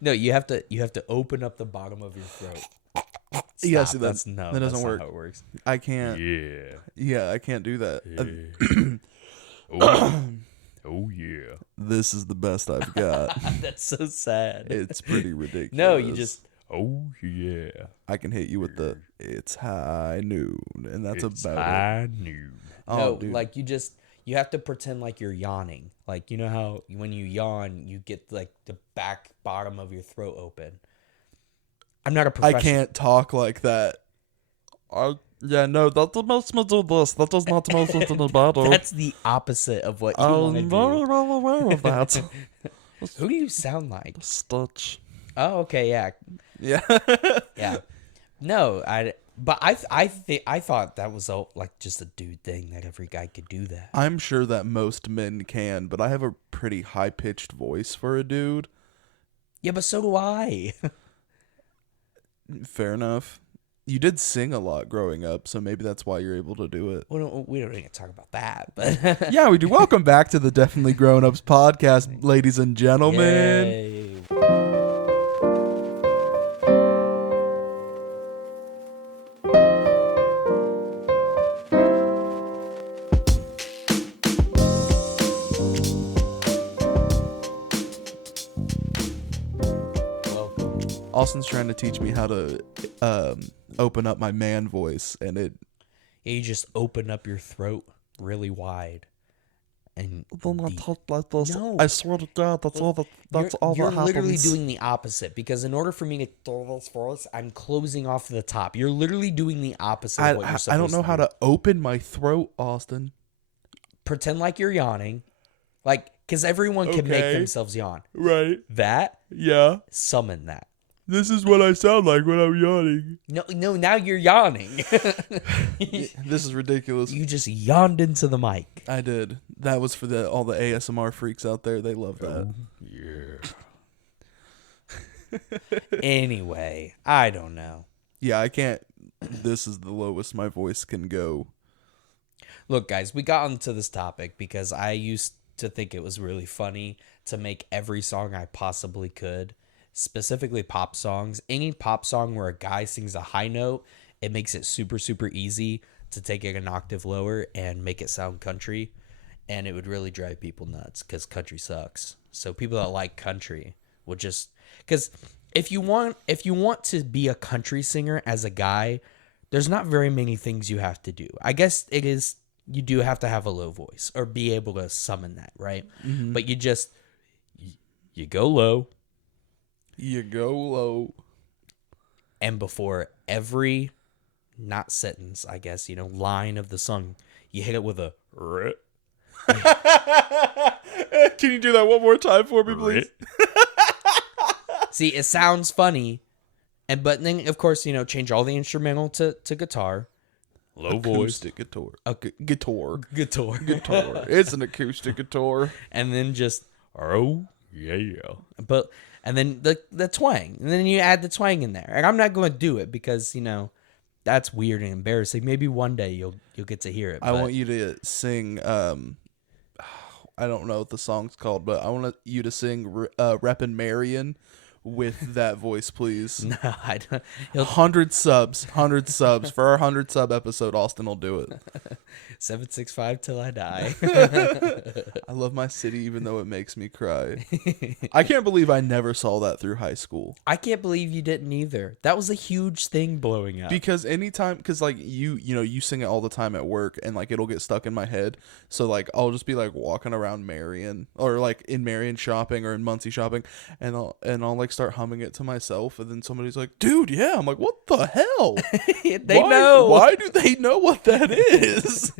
No, you have to open up the bottom of your throat. Yeah, Stop. see, That's no. that That's doesn't not work. how it works. I can't. Yeah. Yeah, I can't do that. Yeah. Oh yeah. This is the best I've got. That's so sad. It's pretty ridiculous. No, you just. Oh yeah. I can hit you with the "It's high noon," and that's It's about high it. noon. Oh, No, dude. like you have to pretend like you're yawning. Like you know how when you yawn, you get like the back bottom of your throat open. I'm not a I professional. can't talk like that. Yeah, no, that makes me do this. That does not make me do better. That's the opposite of what you want to I'm very do. well aware of that. Who do you sound like? Stitch. Oh, okay, yeah, Yeah. yeah. No, but I thought that was like just a dude thing that every guy could do that. I'm sure that most men can, but I have a pretty high-pitched voice for a dude. Yeah, but so do I. Fair enough. You did sing a lot growing up, so maybe that's why you're able to do it. We don't need to talk about that, but Yeah, we do. Welcome back to the Definitely Grown Ups podcast, ladies and gentlemen. Yay. Welcome. Austin's trying to teach me how to open up my man voice, and it. Yeah, you just open up your throat really wide, and Then I talk like this. No. I swear to God, that's all that. That's all you're that literally happens. doing the opposite because in order for me to throw this voice, I'm closing off the top. You're literally doing the opposite of what you're supposed I don't know how do. to open my throat, Austin. Pretend like you're yawning, like because everyone can make Okay. themselves yawn. Right? That Yeah. summon that. This is what I sound like when I'm yawning. No, now you're yawning. This is ridiculous. You just yawned into the mic. I did. That was for all the ASMR freaks out there. They love that. Yeah. Anyway, I don't know. Yeah, I can't. This is the lowest my voice can go. Look, guys, we got onto this topic because I used to think it was really funny to make every song I possibly could, specifically pop songs. Any pop song where a guy sings a high note, it makes it super, super easy to take it an octave lower and make it sound country. And it would really drive people nuts because country sucks. So people that like country would just... Because if you want to be a country singer as a guy, there's not very many things you have to do. I guess it is... You do have to have a low voice or be able to summon that, right? Mm-hmm. But you go low, You go low. and before every not sentence, I guess, line of the song, you hit it with a Can you do that one more time for me, please? See, it sounds funny, but then of course, change all the instrumental to guitar. Low voice. Acoustic guitar. Guitar. Guitar. It's an acoustic guitar. And then just oh yeah. And then the twang. And then you add the twang in there. And I'm not going to do it because, that's weird and embarrassing. Maybe one day you'll get to hear it. I want you to sing I don't know what the song's called, but I want you to sing Reppin' Marion with that voice, please. No, I don't. 100 subs. For our 100 sub episode, Austin will do it. 765 till I die. I love my city even though it makes me cry. I can't believe I never saw that through high school. I can't believe you didn't either. That was a huge thing blowing up. Because like you sing it all the time at work and like it'll get stuck in my head. So like I'll just be like walking around Marion or like in Marion shopping or in Muncie shopping and I'll like start humming it to myself and then somebody's like, "Dude, yeah." I'm like, "What the hell?" They know. Why do they know what that is?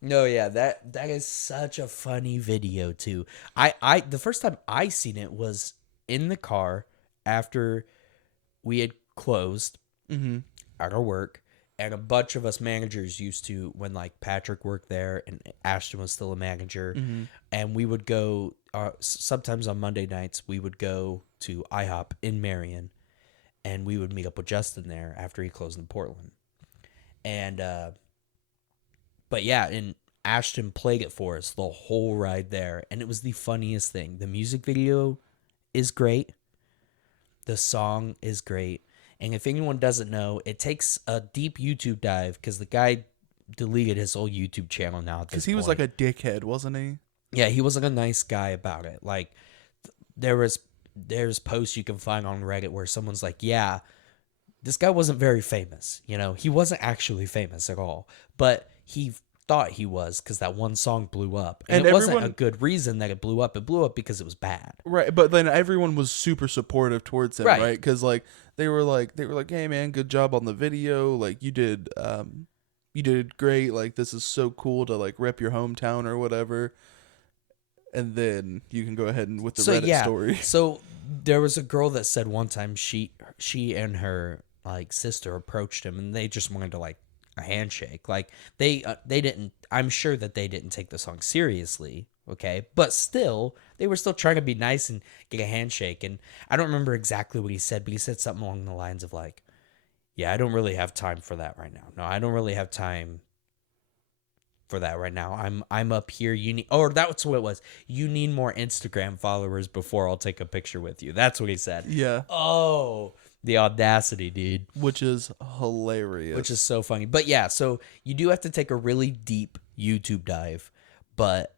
No, yeah, that is such a funny video too. I the first time I seen it was in the car after we had closed at our work, and a bunch of us managers used to, when like Patrick worked there and Ashton was still a manager, and we would go sometimes on Monday nights we would go to IHOP in Marion, and we would meet up with Justin there after he closed in Portland, and but yeah, and Ashton played it for us the whole ride there, and it was the funniest thing. The music video is great. The song is great. And if anyone doesn't know, it takes a deep YouTube dive because the guy deleted his whole YouTube channel now at this Because he was point. like a dickhead, wasn't he? Yeah, he wasn't a nice guy about it. Like there's posts you can find on Reddit where someone's like, yeah, this guy wasn't very famous. You know, he wasn't actually famous at all, but he thought he was because that one song blew up. And it wasn't a good reason that it blew up. It blew up because it was bad. Right, but then everyone was super supportive towards him, right? Because like they were like, hey man, good job on the video. Like you did great. Like this is so cool to like rep your hometown or whatever. And then you can go ahead and with the Reddit story. So there was a girl that said one time she and her like sister approached him and they just wanted to like a handshake. Like they didn't. I'm sure that they didn't take the song seriously. Okay, but still, they were still trying to be nice and get a handshake. And I don't remember exactly what he said, but he said something along the lines of like, "Yeah, I don't really have time for that right now. No, I don't really have time for that right now. I'm up here. You need, or that's what it was. You need more Instagram followers before I'll take a picture with you." That's what he said. Yeah. Oh, the audacity, dude. Which is hilarious. Which is so funny. But yeah, so you do have to take a really deep YouTube dive. But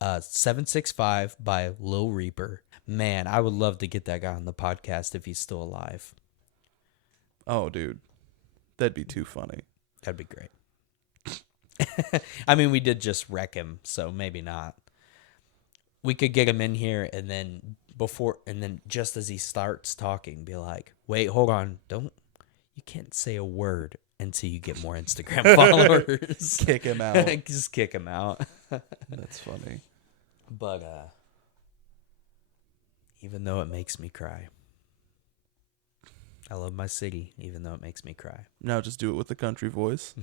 765 by Lil Reaper. Man, I would love to get that guy on the podcast if he's still alive. Oh, dude. That'd be too funny. That'd be great. I mean, we did just wreck him, so maybe not. We could get him in here and then just as he starts talking, be like, "Wait, hold on. You can't say a word until you get more Instagram followers." Kick him out. Just kick him out. That's funny. But even though it makes me cry. I love my city, even though it makes me cry. Now just do it with the country voice.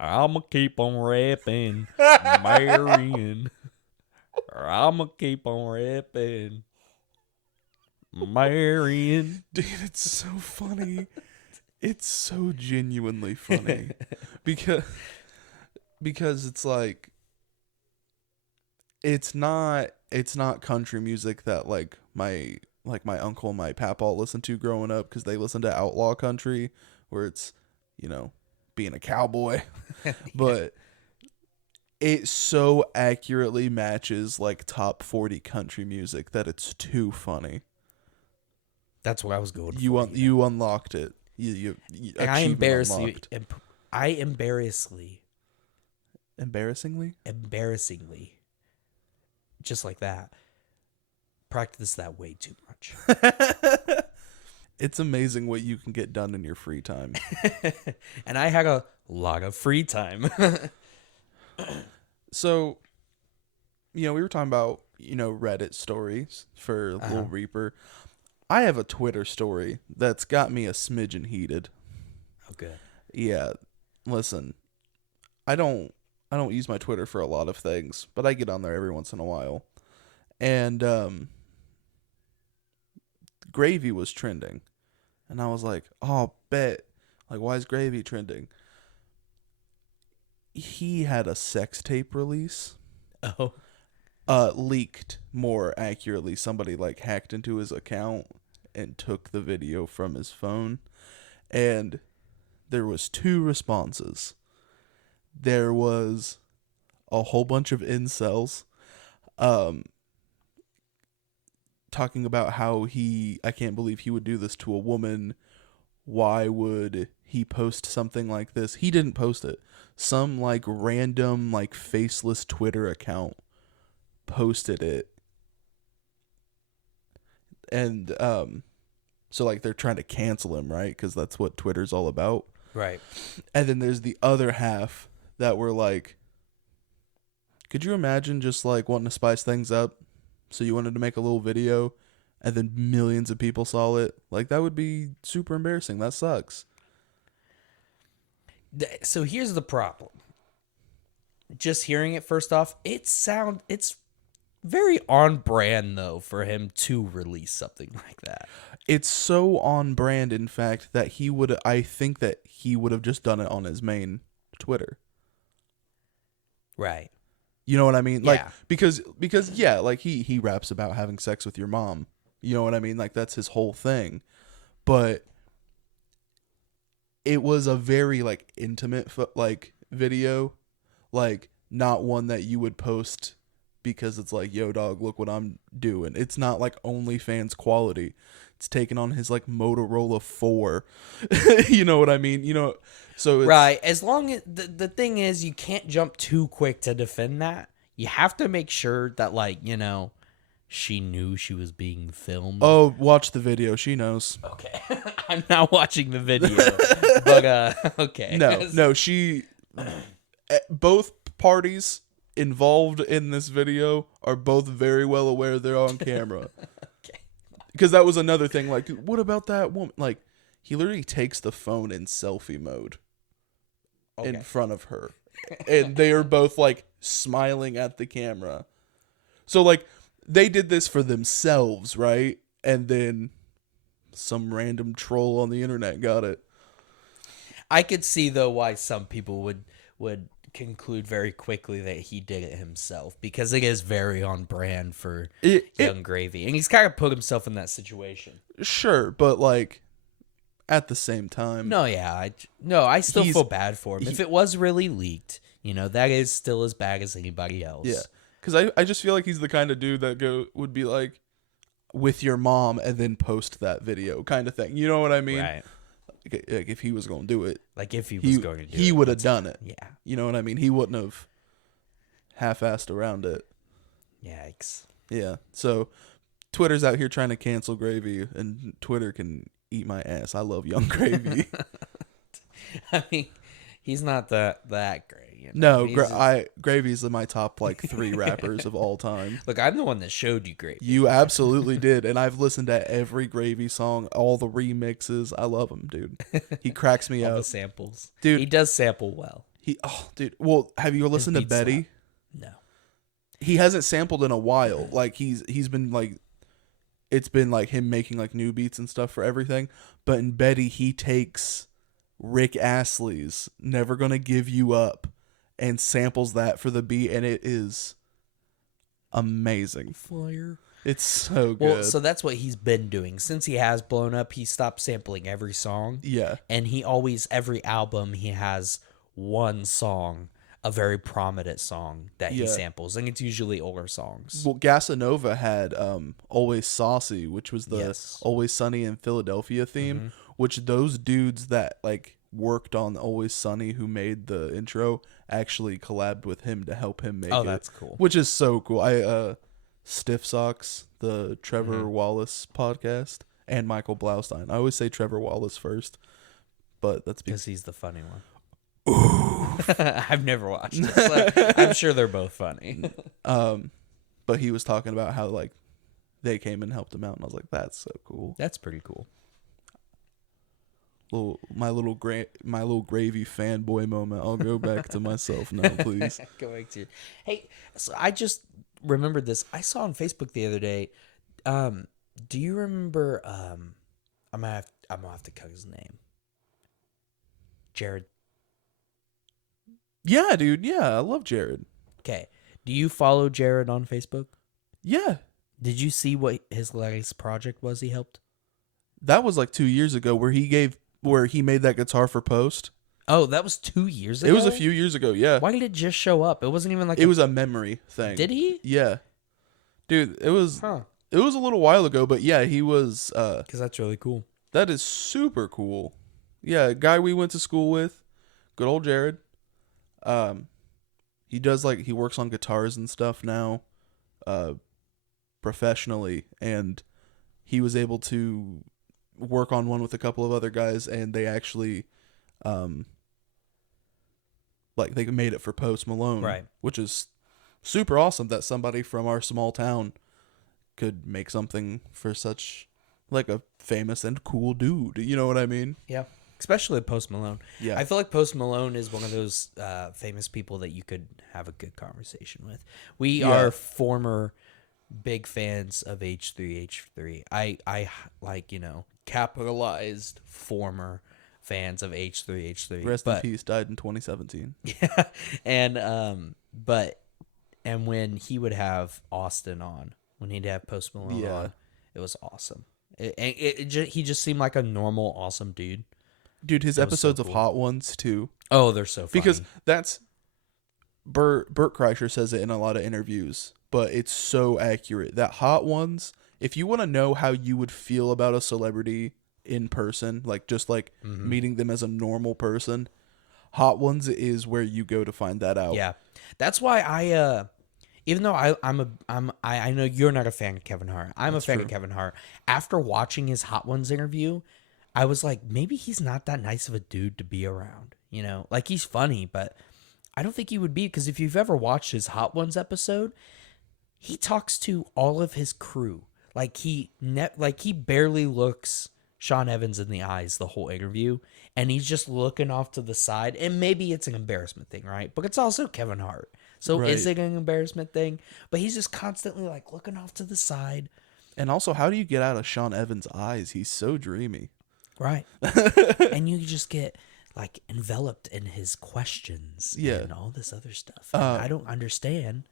I'ma keep on rapping, marrying. I'ma keep on rapping, marrying. Dude, it's so funny. It's so genuinely funny. because it's like it's not country music that like my uncle and my papa listened to growing up, because they listened to outlaw country where it's, you know, being a cowboy. But it so accurately matches like top 40 country music that it's too funny. That's what I was going for. You unlocked it. You and I embarrassingly, just like that, practice that way too much. It's amazing what you can get done in your free time. And I had a lot of free time. So, you know, we were talking about, you know, Reddit stories for Lil Reaper. I have a Twitter story that's got me a smidgen heated. Oh, good. Yeah. Listen, I don't use my Twitter for a lot of things, but I get on there every once in a while. And Gravy was trending. And I was like, "Oh, bet. Like, why is Gravy trending?" He had a sex tape release. Oh. Leaked, more accurately. Somebody like hacked into his account and took the video from his phone. And there was 2 responses. There was a whole bunch of incels talking about how I can't believe he would do this to a woman. Why would he post something like this? He didn't post it. Some like random like faceless Twitter account posted it. And so like they're trying to cancel him, right? Because that's what Twitter's all about. Right. And then there's the other half that were like, could you imagine just like wanting to spice things up? So you wanted to make a little video and then millions of people saw it? Like, that would be super embarrassing. That sucks. So here's the problem. Just hearing it first off, it's very on brand though for him to release something like that. It's so on brand, in fact, that I think that he would have just done it on his main Twitter. Right. You know what I mean? Like, Yeah. because yeah, like he raps about having sex with your mom. You know what I mean? Like that's his whole thing. But it was a very like intimate like video, like not one that you would post because it's like, yo dog, look what I'm doing. It's not like OnlyFans quality. It's taken on his like Motorola 4. You know what I mean? You know, so it's, Right. As long as the thing is, you can't jump too quick to defend that. You have to make sure that, like, you know, she knew she was being filmed. oh, watch the video. She knows. Okay. I'm not watching the video. But, okay. No, she, both parties involved in this video are both very well aware they're on camera. Okay. Because that was another thing. Like, what about that woman? Like, he literally takes the phone in selfie mode in front of her. And they are both, like, smiling at the camera. So, like, they did this for themselves, right? And then some random troll on the internet got it. I could see, though, why some people would conclude very quickly that he did it himself, because it is very on brand for Young Gravy, and he's kind of put himself in that situation. Sure, but like at the same time, I still feel bad for him. If it was really leaked, you know, that is still as bad as anybody else. Yeah, because I just feel like he's the kind of dude that would be like with your mom and then post that video kind of thing. You know what I mean? Right. Like if he was going to do it, Like if he was going to do it, he would have done it. Yeah. You know what I mean? He wouldn't have half-assed around it. Yikes. Yeah. So Twitter's out here trying to cancel Gravy, and Twitter can eat my ass. I love Young Gravy. I mean, he's not that great. You know? No, Gravy's in my top like 3 rappers of all time. Look, I'm the one that showed you Gravy. You absolutely did, and I've listened to every Gravy song, all the remixes. I love him, dude. He cracks me all up. the samples, dude. He does sample well. Dude. Well, have you listened to Betty? No. He hasn't sampled in a while. Like he's been like, it's been like him making like new beats and stuff for everything. But in Betty, he takes Rick Astley's "Never Gonna Give You Up" and samples that for the beat, and it is amazing. Fire. It's so good. Well, so that's what he's been doing since he has blown up. He stopped sampling every song. Yeah, and he always, every album, he has one song, a very prominent song that he samples, and it's usually older songs. Well, Gasanova had "Always Saucy," which was the "Always Sunny in Philadelphia" theme, which those dudes that like worked on "Always Sunny," who made the intro, actually collabed with him to help him make it. Oh, that's cool. Which is so cool. Stiff Socks, the Trevor Wallace podcast, and Michael Blaustein. I always say Trevor Wallace first, but that's because he's the funny one. I've never watched it, so I'm sure they're both funny. But he was talking about how like they came and helped him out, and I was like, that's so cool. That's pretty cool. My little Gravy fanboy moment. I'll go back to myself now, please. Go back to Hey, so I just remembered this. I saw on Facebook the other day. Do you remember? I'm gonna have to cut his name. Jared. Yeah, dude. Yeah, I love Jared. Okay. Do you follow Jared on Facebook? Yeah. Did you see what his latest project was he helped? That was like 2 years ago where he made that guitar for Post. Oh, that was 2 years ago? It was a few years ago, yeah. Why did it just show up? It wasn't even like it was a memory thing. Did he? Yeah. Dude, it was a little while ago, but yeah, he was because that's really cool. That is super cool. Yeah, guy we went to school with. Good old Jared. He does he works on guitars and stuff now, professionally, and he was able to work on one with a couple of other guys, and they actually, they made it for Post Malone, right? Which is super awesome that somebody from our small town could make something for such a famous and cool dude. You know what I mean? Yeah. Especially Post Malone. Yeah. I feel like Post Malone is one of those famous people that you could have a good conversation with. We are former big fans of H3H3. I capitalized former fans of H3H3. Rest in peace, died in 2017. Yeah. And when he would have Austin on, when he'd have Post Malone on, It was awesome. He just seemed like a normal, awesome dude. Dude, his It was so episodes of cool. Hot Ones too. Oh, they're so funny. Because that's Bert Kreischer says it in a lot of interviews, but it's so accurate that Hot Ones, if you want to know how you would feel about a celebrity in person, like just like meeting them as a normal person, Hot Ones is where you go to find that out. Yeah, that's why even though I know you're not a fan of Kevin Hart, I'm a fan of Kevin Hart. After watching his Hot Ones interview, I was like, maybe he's not that nice of a dude to be around. You know, like he's funny, but I don't think he would be, because if you've ever watched his Hot Ones episode, he talks to all of his crew like he barely looks Sean Evans in the eyes the whole interview, and he's just looking off to the side. And maybe it's an embarrassment thing, right? But it's also Kevin Hart, so Right. is it an embarrassment thing? But he's just constantly like looking off to the side, And also, how do you get out of Sean Evans' eyes? He's so dreamy. right? And you just get like enveloped in his questions, Yeah. and all this other stuff. And I don't understand.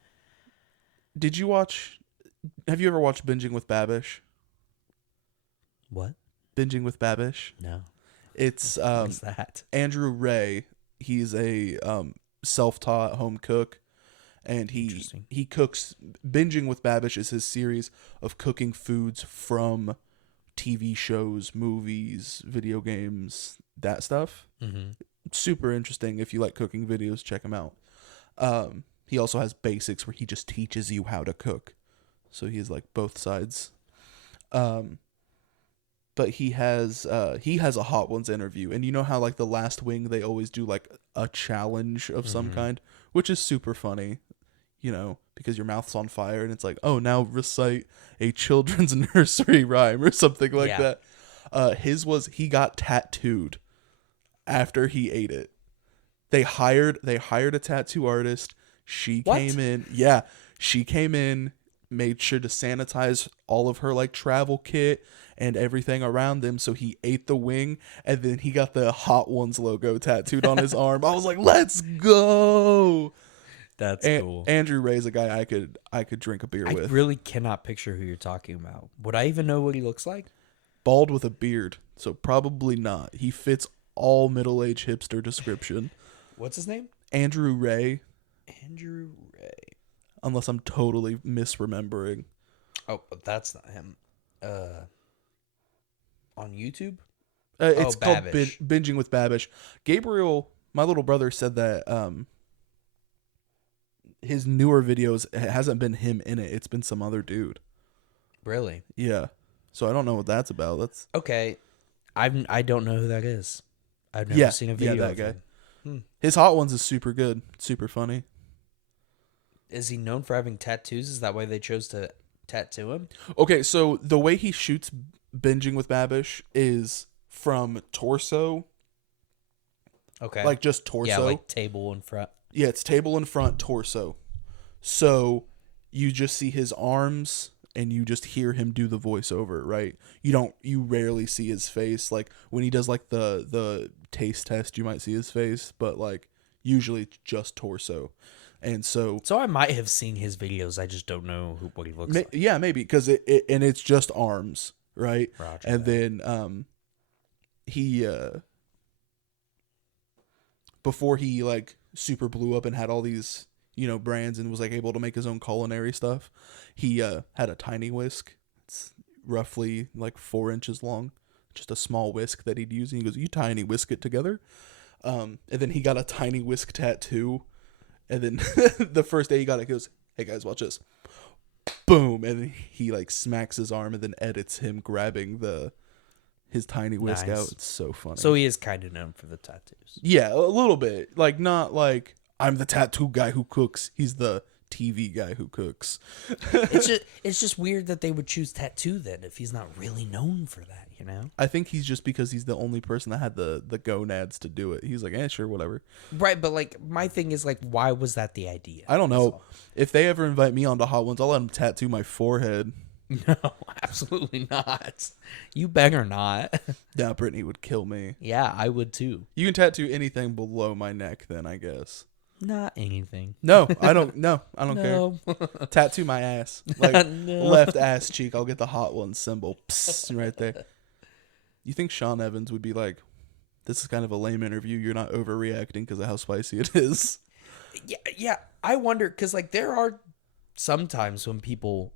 Have you ever watched Binging with Babish? What? Binging with Babish? No. It's What's that? Andrew Ray. He's a self-taught home cook, and he cooks. Binging with Babish is his series of cooking foods from TV shows, movies, video games, that stuff. Mm-hmm. Super interesting. If you like cooking videos, check him out. He also has basics where he just teaches you how to cook, so he has like both sides. But he has a Hot Ones interview, and you know how like the Last Wing, they always do like a challenge of some kind, which is super funny, you know, because your mouth's on fire and it's like, oh, now recite a children's nursery rhyme or something like that. His was, he got tattooed after he ate it. They hired a tattoo artist. She came in. Yeah, she came in, made sure to sanitize all of her like travel kit and everything around them. So he ate the wing, and then he got the Hot Ones logo tattooed on his arm. I was like, let's go. That's cool. Andrew Ray's a guy I could drink a beer I with. really cannot picture who you're talking about. Would I even know what he looks like? Bald with a beard, so probably not. He fits all middle-aged hipster description. What's his name? Andrew Ray, Andrew Ray. unless I'm totally misremembering. Oh, but that's not him. On YouTube? It's called Babish. Binging with Babish. Gabriel, my little brother, said that his newer videos, it hasn't been him in it. It's been some other dude. Really? Yeah. So I don't know what that's about. That's Okay. I don't know who that is. I've never seen a video that of guy. him. His Hot Ones is super good, super funny. Is he known for having tattoos? Is that why they chose to tattoo him? Okay, so the way he shoots Binging with Babish is from torso, Okay. like just torso. Yeah, like table in front. Yeah, it's table in front, torso. So you just see his arms and you just hear him do the voiceover, right? You rarely see his face. Like when he does like the taste test, you might see his face, but like usually it's just torso. And so I might have seen his videos. I just don't know what he looks like. yeah, maybe because it's just arms, right? Roger and that. then he before he like super blew up and had all these, you know, brands and was like able to make his own culinary stuff, he had a tiny whisk. It's roughly like 4 inches long, just a small whisk that he'd use. And he goes, "You tiny whisk it together." And then he got a tiny whisk tattoo. And then the first day he got it, he goes, "Hey guys, watch this." Boom. And he like smacks his arm and then edits him grabbing his tiny whisk Nice. out. It's so funny. So he is kind of known for the tattoos. Yeah, a little bit. Like, not like I'm the tattoo guy who cooks. He's the TV guy who cooks. It's just weird that they would choose tattoo then if he's not really known for that, you know? I think he's just because he's the only person that had the gonads to do it. He's like, sure, whatever. Right, but like my thing is like, why was that the idea? I don't know. If they ever invite me onto Hot Ones, I'll let them tattoo my forehead. No, absolutely not. You better not. Yeah, Brittany would kill me. Yeah, I would too. You can tattoo anything below my neck then, I guess. Not anything. No, I don't. No, I don't No. care. Tattoo my ass, like No. left ass cheek. I'll get the hot one symbol right there. You think Sean Evans would be like, "This is kind of a lame interview. You're not overreacting because of how spicy it is." Yeah. I wonder because like there are some times when people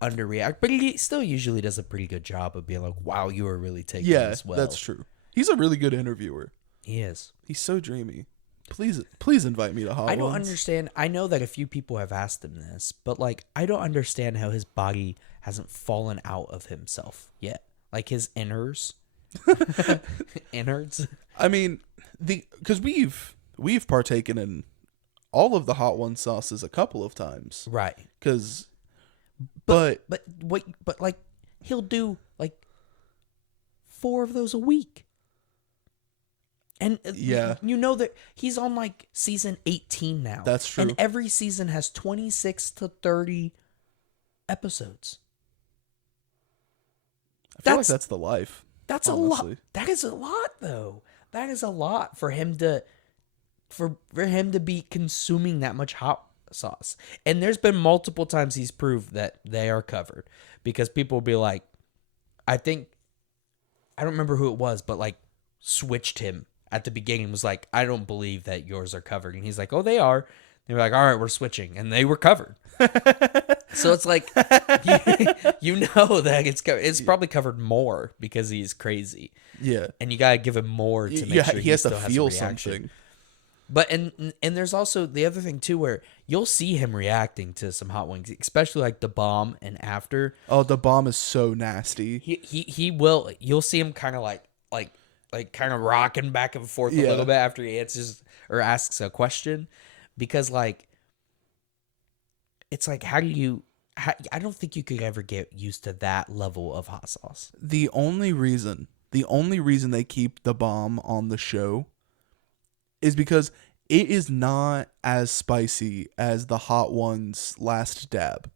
underreact, but he still usually does a pretty good job of being like, "Wow, you are really taking this well." That's true. He's a really good interviewer. He is. He's so dreamy. Please invite me to Hot I don't Ones. understand. I know that a few people have asked him this, but like I don't understand how his body hasn't fallen out of himself yet. Like his innards. Innards. I mean, because we've partaken in all of the Hot One sauces a couple of times. Right. Because, but like he'll do like 4 of those a week. And yeah, you know that he's on like season 18 now. That's true. And every season has 26 to 30 episodes. I feel like that's the life. That's honestly a lot. That is a lot though. That is a lot for him to for him to be consuming that much hot sauce. And there's been multiple times he's proved that they are covered because people will be like, I don't remember who it was, but like switched him at the beginning, was like, I don't believe that yours are covered. And he's like, oh, they are. They were like, all right, we're switching. And they were covered. So it's like, you know that it's probably covered more because he's crazy. Yeah. And you got to give him more to make sure he has still to feel something. But and there's also the other thing too, where you'll see him reacting to some hot wings, especially like the bomb and after. Oh, the bomb is so nasty. He will. You'll see him kind of like kind of rocking back and forth a little bit after he answers or asks a question, because like it's like I don't think you could ever get used to that level of hot sauce. The only reason they keep the bomb on the show is because it is not as spicy as the Hot Ones last dab.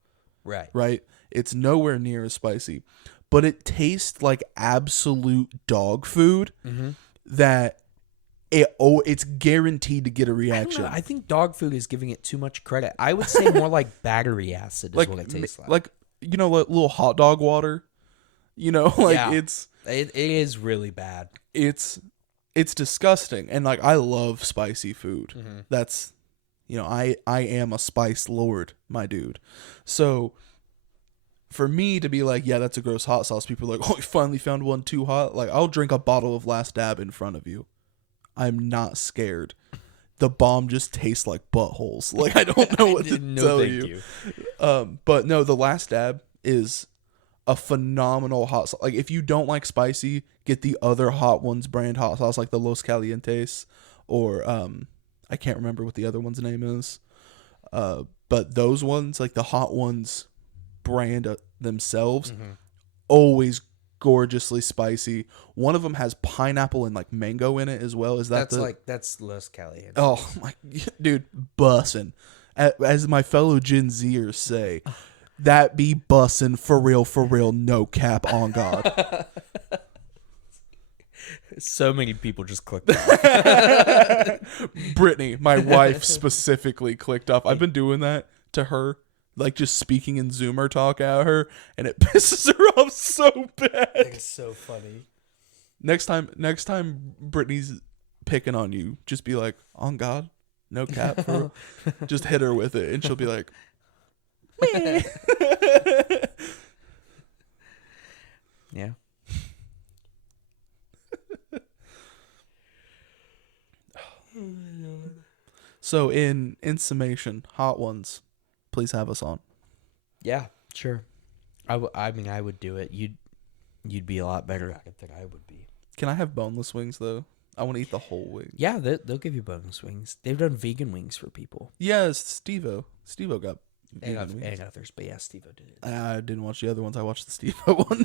Right. Right? It's nowhere near as spicy. But it tastes like absolute dog food that it's guaranteed to get a reaction. I think dog food is giving it too much credit. I would say more like battery acid is what it tastes like. Like, you know, like little hot dog water. You know, like it is really bad. It's disgusting. And like I love spicy food. That's, you know, I am a spice lord, my dude. So for me to be like, yeah, that's a gross hot sauce, people are like, oh, you finally found one too hot. Like, I'll drink a bottle of Last Dab in front of you. I'm not scared. The bomb just tastes like buttholes. Like, I don't know what to tell you. But no, the Last Dab is a phenomenal hot sauce. Like, if you don't like spicy, get the other Hot Ones brand hot sauce, like the Los Calientes, or I can't remember what the other one's name is. But those ones, like the Hot Ones brand themselves, always gorgeously spicy. One of them has pineapple and like mango in it as well. That's Los Calientes. Oh my dude, bussin'. As my fellow Gen Zers say, that be bussin' for real, no cap on God. So many people just clicked off. Brittany, my wife specifically clicked off. I've been doing that to her. Like just speaking in Zoomer talk at her, and it pisses her off so bad. It's so funny. Next time Brittany's picking on you, just be like, on God, no cap. Just hit her with it, and she'll be like, meh. Yeah. So in summation, Hot Ones, please have us on. Yeah, sure. I mean, I would do it. You'd be a lot better at it than I would be. Can I have boneless wings though? I want to eat the whole wing. Yeah, they'll give you boneless wings. They've done vegan wings for people. Yeah, Steve-O. Steve-O got and others, but yeah, Steve-O did it. I didn't watch the other ones. I watched the Steve-O one.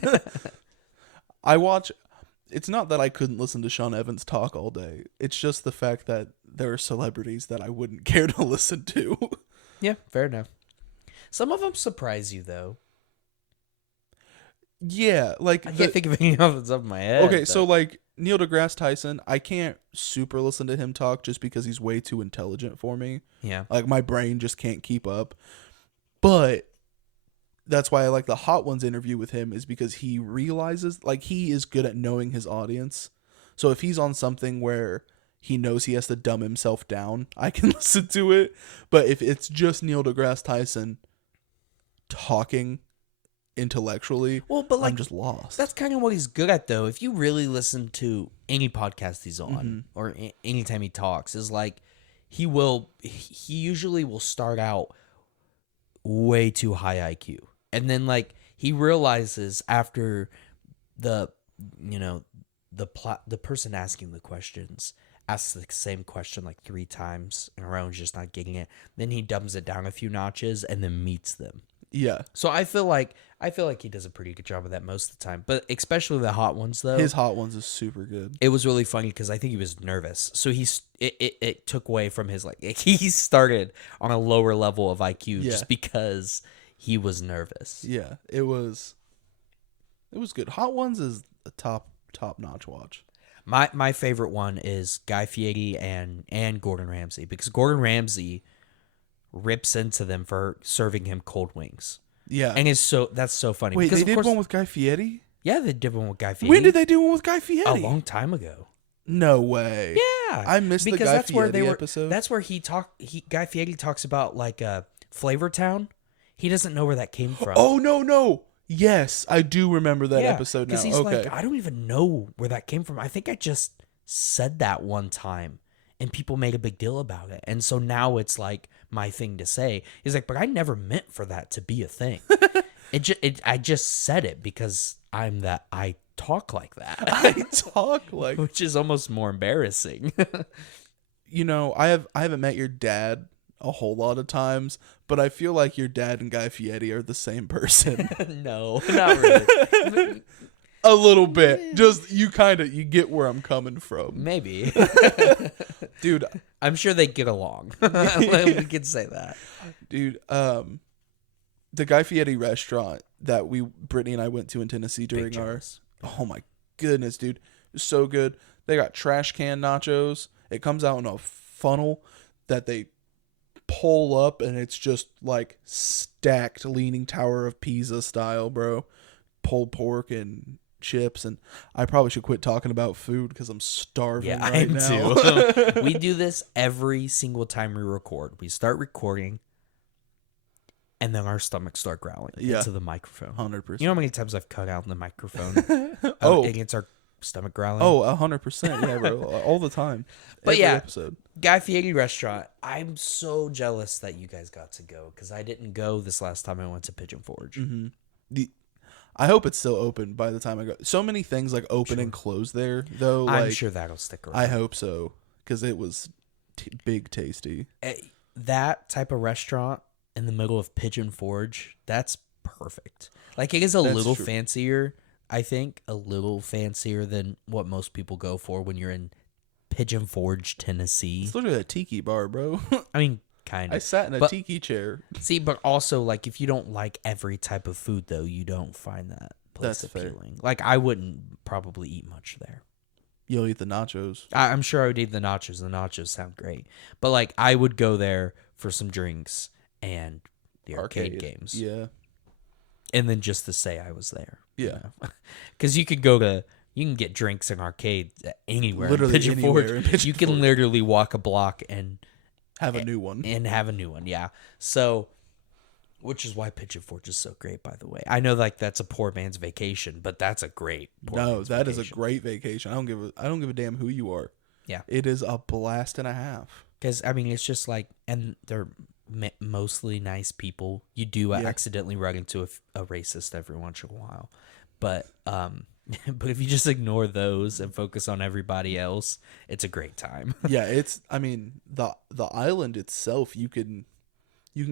It's not that I couldn't listen to Sean Evans talk all day. It's just the fact that there are celebrities that I wouldn't care to listen to. Yeah, fair enough. Some of them surprise you, though. Yeah, like... I can't think of any off the top of my head. Okay, so, like, Neil deGrasse Tyson, I can't super listen to him talk just because he's way too intelligent for me. Yeah. Like, my brain just can't keep up. But that's why I like the Hot Ones interview with him, is because he realizes, like, he is good at knowing his audience. So if he's on something where he knows he has to dumb himself down, I can listen to it. But if it's just Neil deGrasse Tyson talking intellectually, Well, but like I'm just lost. that's kind of what he's good at, though. If you really listen to any podcast he's on, Mm-hmm. or anytime he talks, is like he usually will start out way too high IQ, and then like he realizes after the the person asking the questions asks the same question like 3 times in a row and just not getting it. Then he dumbs it down a few notches and then meets them. Yeah. So I feel like he does a pretty good job of that most of the time, but especially the Hot Ones though. His Hot Ones is super good. It was really funny because I think he was nervous, so it took away from his like he started on a lower level of IQ just because he was nervous. Yeah, it was good. Hot Ones is a top notch watch. My favorite one is Guy Fieri and Gordon Ramsay, because Gordon Ramsay rips into them for serving him cold wings. Yeah, and that's so funny. Wait, because they did one with Guy Fieri? Yeah, they did one with Guy Fieri. When did they do one with Guy Fieri? A long time ago. No way. Yeah, I missed the Guy Fieri episode. That's where Guy Fieri talks about like Flavor Town. He doesn't know where that came from. Oh no. Yes, I do remember that episode now. Because he's like, I don't even know where that came from. I think I just said that one time, and people made a big deal about it, and so now it's like my thing to say. He's like, but I never meant for that to be a thing. I just said it because I talk like that. I talk like, which is almost more embarrassing. I haven't met your dad a whole lot of times, but I feel like your dad and Guy Fieri are the same person. No, not really. A little bit. Just you get where I'm coming from. Maybe. Dude, I'm sure they get along. We could say that. Dude, the Guy Fieri restaurant that Brittany and I went to in Tennessee during oh my goodness, dude. It was so good. They got trash can nachos. It comes out in a funnel that they pull up, and it's just like stacked Leaning Tower of Pisa style, bro. Pulled pork and chips, and I probably should quit talking about food because I'm starving right now. Too. We do this every single time we record. We start recording, and then our stomachs start growling into the microphone. 100%. You know how many times I've cut out the microphone against our stomach growling? Oh, 100%. Yeah, bro. All the time. But every yeah, episode. Guy Fieri restaurant. I'm so jealous that you guys got to go, because I didn't go this last time I went to Pigeon Forge. Mm-hmm. I hope it's still open by the time I go. So many things like open and close there, though. I'm sure that'll stick around. I hope so, because it was big tasty. That type of restaurant in the middle of Pigeon Forge, that's perfect. Like, it is a little fancier, I think, a little fancier than what most people go for when you're in Pigeon Forge, Tennessee. It's literally a tiki bar, bro. I mean, kind of. I sat in a tiki chair. See, but also, like, if you don't like every type of food, though, you don't find that place That's appealing. fair. Like, I wouldn't probably eat much there. You'll eat the nachos. I'm sure I would eat the nachos. The nachos sound great. But, like, I would go there for some drinks and the arcade games. Yeah. And then just to say I was there. Yeah. Because you can get drinks in arcades anywhere. Literally in Pigeon anywhere Forge. in Pigeon You can Forge. literally walk a block and have a new one. Yeah. So, which is why Pigeon Forge is so great, by the way. I know, like, that's a poor man's vacation, but that's a great No, that is a great vacation. I don't give a damn who you are. Yeah. It is a blast and a half. Because, I mean, it's just like, and they're mostly nice people. You do accidentally run into a racist every once in a while. But but if you just ignore those and focus on everybody else, it's a great time. Yeah, the island itself, you can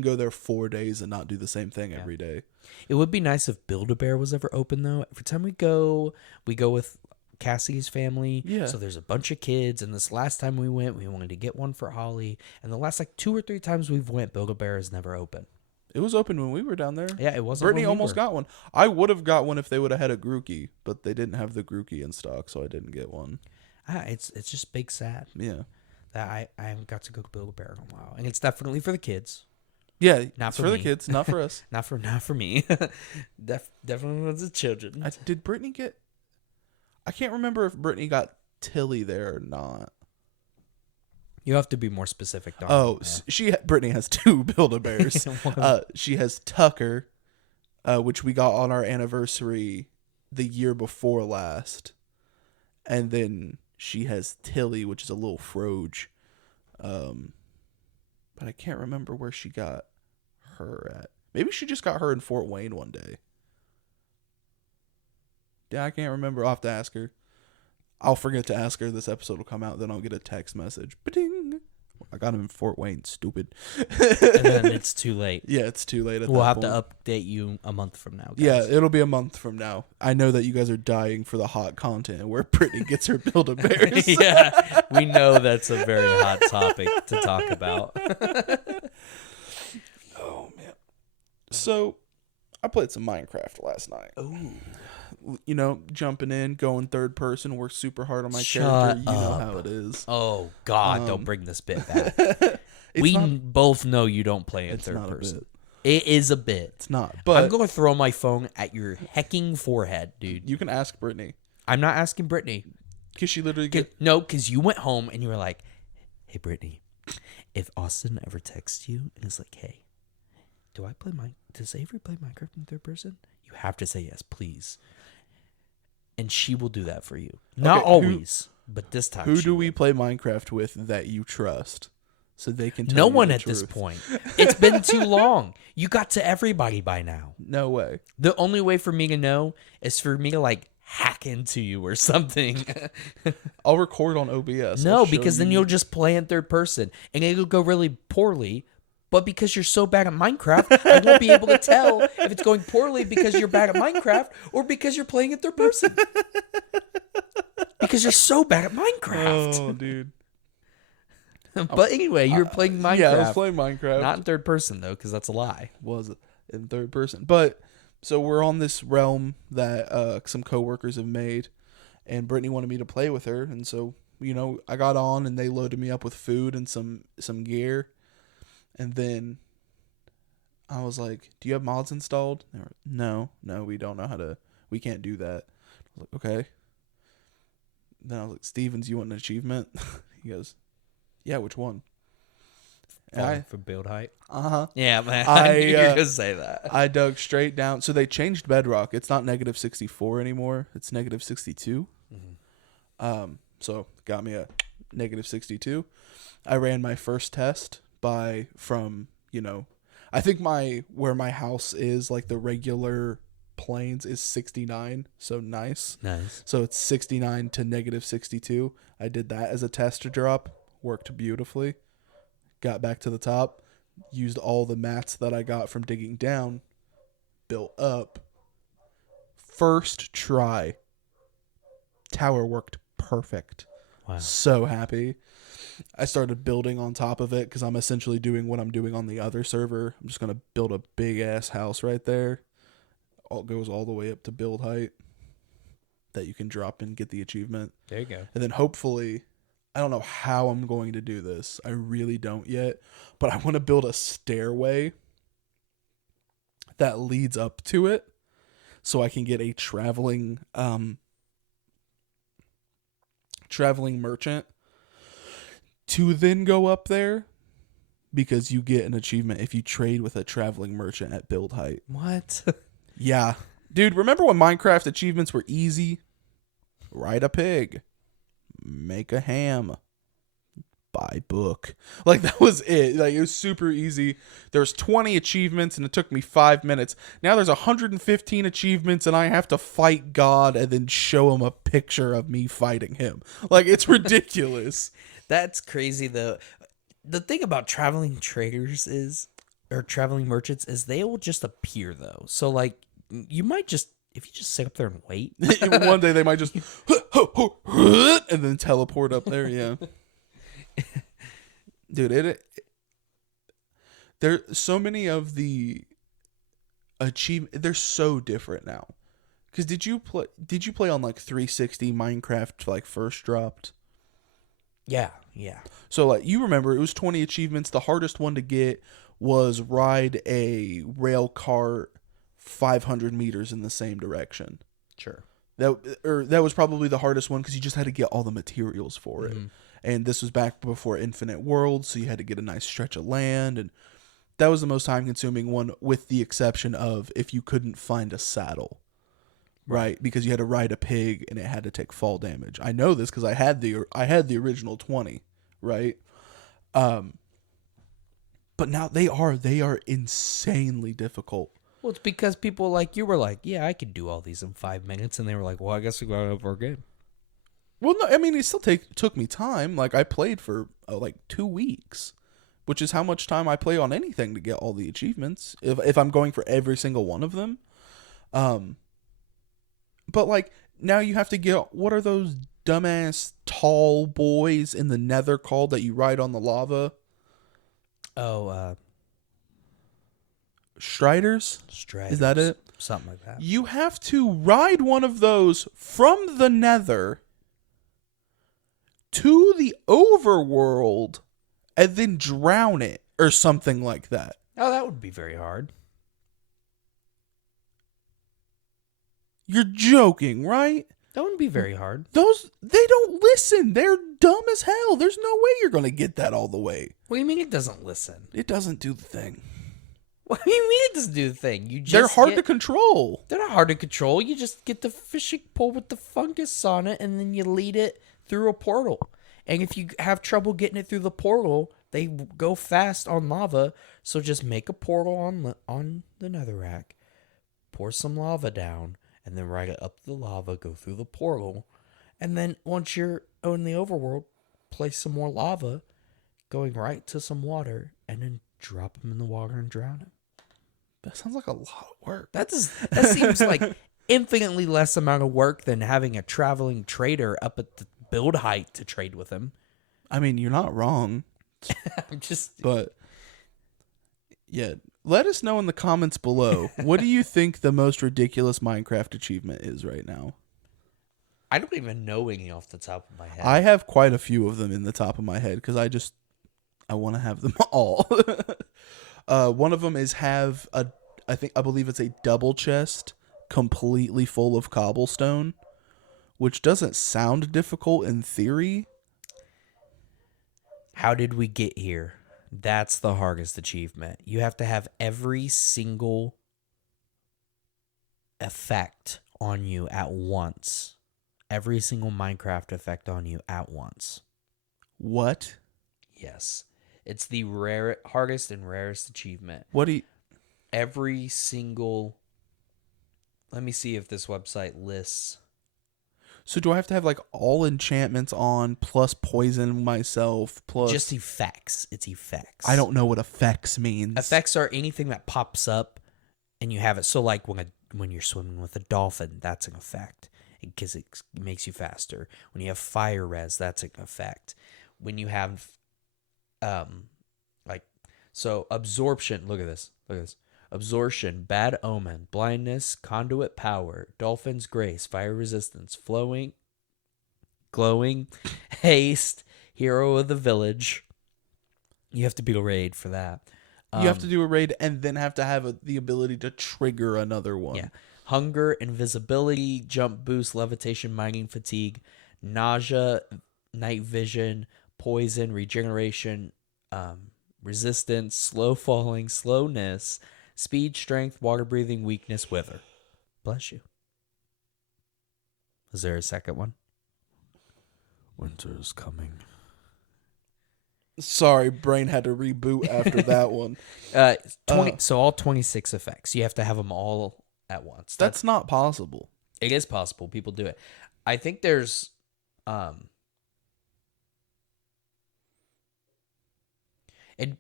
go there 4 days and not do the same thing every day. It would be nice if Build-A-Bear was ever open, though. Every time we go with Cassie's family. Yeah. So there's a bunch of kids, and this last time we went, we wanted to get one for Holly. And the last 2 or 3 times we've went, Build-A-Bear is never open. It was open when we were down there. Yeah, it wasn't. Brittany when we almost were. got one. I would have got one if they would have had a Grookey, but they didn't have the Grookey in stock, so I didn't get one. It's just big sad Yeah. that I haven't got to go Build-A-Bear in a while, and it's definitely for the kids. Yeah, Not it's for for the me. kids, not for us. Not for me. Definitely was the children. Did Brittany get... I can't remember if Brittany got Tilly there or not. You have to be more specific, Don. Oh, Brittany has 2 Build-A-Bears. She has Tucker, which we got on our anniversary the year before last. And then she has Tilly, which is a little Froge. But I can't remember where she got her at. Maybe she just got her in Fort Wayne one day. Yeah, I can't remember. I'll have to ask her. I'll forget to ask her. This episode will come out. Then I'll get a text message. Ba-ding! I got him in Fort Wayne. Stupid. And then it's too late. Yeah, it's too late at We'll that have point. to update you a month from now, guys. Yeah, it'll be a month from now. I know that you guys are dying for the hot content where Brittany gets her Build-A-Bears. Yeah, we know that's a very hot topic to talk about. Oh, man. So, I played some Minecraft last night. Ooh. You know, jumping in, going third person, work super hard on my Shut character. You know up. how it is. Oh, God, don't bring this bit back. It's We not, both know you don't play in it's third not a person. bit. It is a bit. It's not. But I'm going to throw my phone at your hecking forehead, dude. you can ask Brittany. I'm not asking Brittany. Because she literally No, because you went home and you were like, hey, Brittany, if Austin ever texts you and is like, hey, does Avery play Minecraft in third person? You have to say yes, please. And she will do that for you. Not always, but this time. Who do we play Minecraft with that you trust? So they can tell No you one the at this truth? point. It's been too long. You got to everybody by now. No way. The only way for me to know is for me to like hack into you or something. I'll record on OBS. No, I'll show because then you. you'll just play in third person and it'll go really poorly. But because you're so bad at Minecraft, I won't be able to tell if it's going poorly because you're bad at Minecraft or because you're playing in third person. Because you're so bad at Minecraft. Oh, dude. But anyway, you were playing Minecraft. Yeah, I was playing Minecraft. Not in third person, though, because that's a lie. Was in third person. But so we're on this realm that some coworkers have made, and Brittany wanted me to play with her, and so you know I got on and they loaded me up with food and some gear, and then I was like, "Do you have mods installed?" They were, no, we don't know how to. We can't do that. I was like, okay. Then I was like, Stevens, you want an achievement? He goes, yeah, which one? For build height. Yeah, man. I knew you were going to say that. I dug straight down. So they changed Bedrock. It's not negative 64 anymore. It's negative 62. Mm-hmm. So got me a negative 62. I ran my first test from I think where my house is, like the regular planes is 69. So nice. So it's 69 to negative 62. I did that as a test drop. Worked beautifully. Got back to the top. Used all the mats that I got from digging down. Built up. First try. Tower worked perfect. Wow. So happy. I started building on top of it because I'm essentially doing what I'm doing on the other server. I'm just going to build a big ass house right there. Goes all the way up to build height that you can drop and get the achievement. There you go. And then hopefully, I don't know how I'm going to do this. I really don't yet. But I want to build a stairway that leads up to it so I can get a traveling merchant to then go up there, because you get an achievement if you trade with a traveling merchant at build height. What? Yeah. Dude, remember when Minecraft achievements were easy? Ride a pig. Make a ham. Buy book. Like, that was it. Like, it was super easy. There was 20 achievements and it took me 5 minutes. Now there's 115 achievements and I have to fight God and then show him a picture of me fighting him. Like, it's ridiculous. That's crazy, though. The thing about traveling traveling merchants is they will just appear, though. So, like, you might just, if you just sit up there and wait. One day they might just and then teleport up there, yeah. Dude, There so many of the achievement, they're so different now. Because did you play on like 360 Minecraft like first dropped? Yeah, yeah. So like you remember it was 20 achievements. The hardest one to get was ride a rail cart 500 meters in the same direction. Sure. That was probably the hardest one because you just had to get all the materials for it. Mm-hmm. And this was back before Infinite Worlds, so you had to get a nice stretch of land, and that was the most time consuming one, with the exception of if you couldn't find a saddle. Right, because you had to ride a pig and it had to take fall damage. I know this because I had the original 20, right? But now they are insanely difficult. Well, it's because people like you were like, yeah, I could do all these in 5 minutes, and they were like, well, I guess we got it over again. Well, no, I mean it still took me time. Like I played for like 2 weeks, which is how much time I play on anything to get all the achievements. If I'm going for every single one of them, but like now you have to get, what are those dumbass tall boys in the Nether called that you ride on the lava? Oh, Striders? Striders. Is that it? Something like that. You have to ride one of those from the Nether to the overworld and then drown it or something like that. Oh, that would be very hard. You're joking, right? That wouldn't be very hard. They don't listen. They're dumb as hell. There's no way you're going to get that all the way. What do you mean it doesn't listen? It doesn't do the thing. What do you mean it doesn't do the thing? They're hard to control. They're not hard to control. You just get the fishing pole with the fungus on it, and then you lead it through a portal. And if you have trouble getting it through the portal, they go fast on lava. So just make a portal on the netherrack, pour some lava down, and then ride it up the lava, go through the portal, and then once you're in the overworld, place some more lava, going right to some water, and then drop them in the water and drown him. That sounds like a lot of work. That seems like infinitely less amount of work than having a traveling trader up at the build height to trade with him. I mean, you're not wrong. But yeah, let us know in the comments below. What do you think the most ridiculous Minecraft achievement is right now? I don't even know any off the top of my head. I have quite a few of them in the top of my head because I want to have them all. One of them is I believe it's a double chest completely full of cobblestone, which doesn't sound difficult in theory. How did we get here? That's the hardest achievement. You have to have every single effect on you at once. Every single Minecraft effect on you at once. What? Yes. It's the hardest and rarest achievement. Every single... Let me see if this website lists... So do I have to have like all enchantments on plus poison myself plus... Just effects. It's effects. I don't know what effects means. Effects are anything that pops up and you have it. So like when you're swimming with a dolphin, that's an effect because it makes you faster. When you have fire res, that's an effect. When you have absorption, look at this. Absorption, bad omen, blindness, conduit power, dolphin's grace, fire resistance, glowing, haste, hero of the village. You have to beat a raid for that. You have to do a raid and then have to have the ability to trigger another one. Yeah. Hunger, invisibility, jump boost, levitation, mining fatigue, nausea, night vision, poison, regeneration, resistance, slow falling, slowness, speed, strength, water breathing, weakness, wither. Bless you. Is there a second one? Winter is coming. Sorry, brain had to reboot after that one. So all 26 effects. You have to have them all at once. That's not possible. It is possible. People do it. I think there's...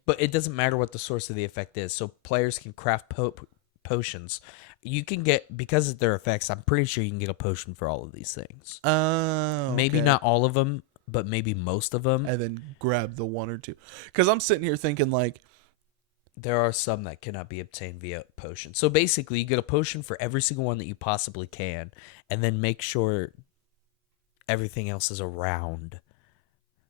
But it doesn't matter what the source of the effect is. So players can craft potions. You can get, because of their effects, I'm pretty sure you can get a potion for all of these things. Okay. Maybe not all of them, but maybe most of them. And then grab the one or two. Because I'm sitting here thinking like, There are some that cannot be obtained via potion. So basically, you get a potion for every single one that you possibly can, and then make sure everything else is around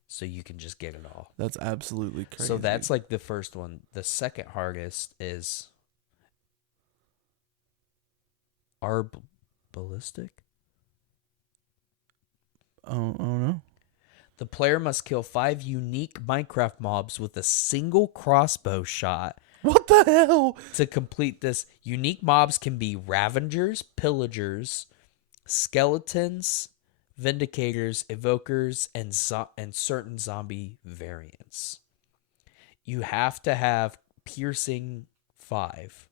so you can just get it all. That's absolutely crazy. So that's like the first one. The second hardest is Arbalistic. Oh no. The player must kill 5 unique Minecraft mobs with a single crossbow shot. What the hell? To complete this, unique mobs can be Ravengers, Pillagers, Skeletons, Vindicators, Evokers, and certain zombie variants. You have to have Piercing 5.